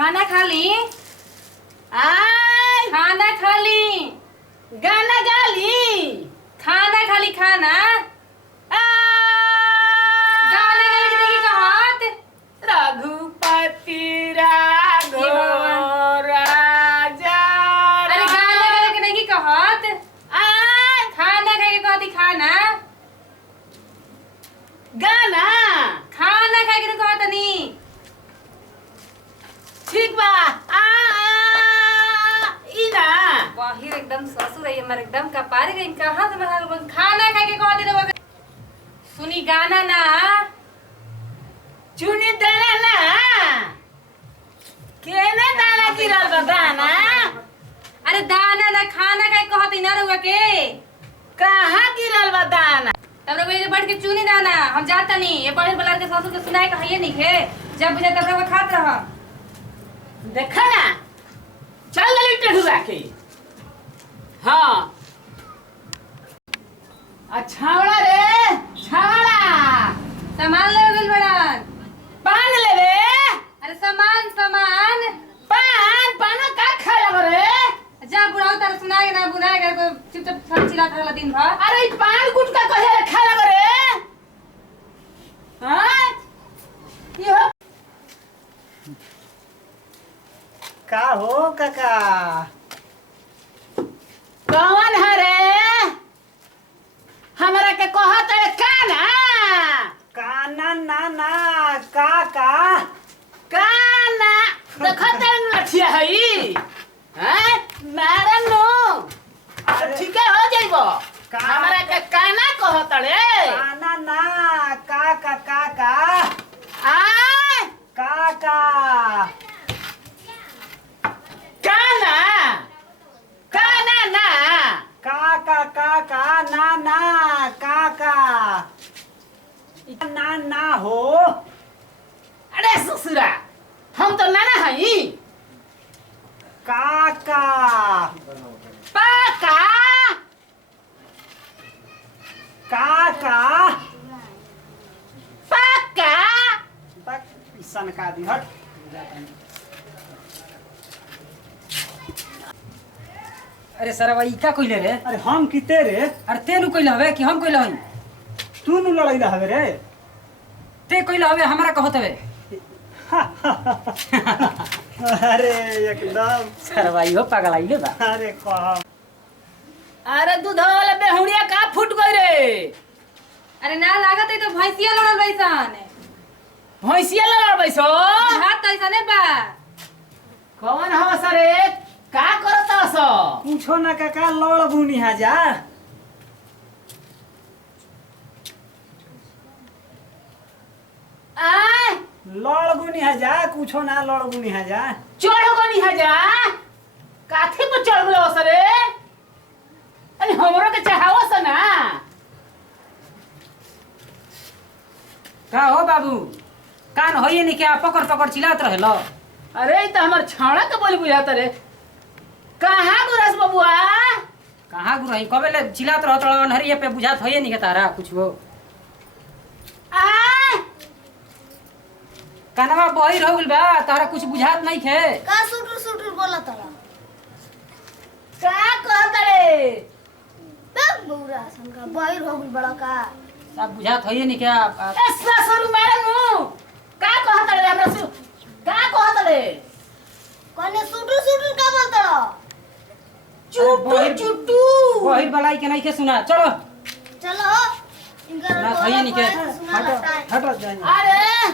खाना खा ली। आय खाना खा ली। गाना गा ली। खाना खा ली। खाना आ गाना गा ली की कहत रघुपति राघव हे भगवान। राजा अरे गाना गा के नहीं कहत। आय खाना खा के कहती खाना। गाना खाना खा के कहत नी। ठीक बा इना बाहिर एकदम ससुर है हमारे एकदम कपारे गई कहां से बना खाना खा के कहती रे बगल सुनी गाना ना चुनी दाना ना केने दाना गिरल बा दाना अरे दाना ना खाना खा के कहती ना रुआ के कहाँ गिरल बा दाना तब रे कोई बैठ के चुनी दाना हम जाता नहीं ये बाहिर बुला के ससुर के सुनाए कहिए नहीं है जब बुझे तब रे खात रह देखा ना चल गली टेढ़ुआ के हाँ छावड़ा रे छावड़ा सामान ले गेल बड़न पान ले रे अरे सामान पान का खा लग रे जा बुढ़ाओ तार सुनाए ना बुनाए कर को चुपचाप चिल्लात रहला दिन भर अरे पान गुटका कहे रे खा लग रे हाँ यो का हो काका कौन है रे हमरा के कहत है काना काना ना ना काका काना देखत है लठिया हई हैं मारन नो ठीक है हो जाइबो हमरा के काना कहत रे काना ना काका काका आय काका काना काना ना काका काका ना ना काका ना ना हो अरे ससुरा हम तो नाना हई काका पाका काका पाका तक सन का दी हट अरे सरवा ई का कइले रे? अरे हम किते रे अरे ते नु कइले हवे कि हम कइले हई? तू नु लड़ैला हवे रे ते कइले हवे हमरा कहत हवे। अरे एकदम सरवा इहो पागल आइले बा। अरे कहा अरे दूध वाला बेहुड़िया का फूट गई रे अरे ना लागत है तो भैंसिया लड़ल बैसन भैंसिया लड़ बैसो हाथ तो ऐसा नहीं बा कौन हो सरे का करत हस पूछो ना काका लड़ बुनी जा आय लड़ बुनी जा कुछो ना लड़ बुनी जा चढ़ गनी हजा काथे पर चढ़ गलो सरे अरे हमरो के चाहवो स ना का हो बाबू? कान होइए नि क्या पकड़ पकड़ चिल्लात रहेलो? अरे ई त हमर छाड़ा के बोल बुझात रे कहां गुरस बबुआ कहाँ गुरही कबेले चिल्लात रहत अनहरिए पे बुझात होइए नि के तारा कुछ हो। आय कानवा बहिर हो गेल बा तारा कुछ बुझात नहीं खे। का सुटुर सुटुर बोला तला का कहत रे तब बौरा सन का बाहर हो गई बड़ा का सब बुझात होइए नि क्या? ए ससुर मारनु का कहत रे हमरा सु का कहत रे कने सुटुर सुटुर का बोलता चुटू चुटू बहिर बलाई के नहीं के सुना चलो। चलो इनका ना भैया नहीं के सुना लगता है हट जाए अरे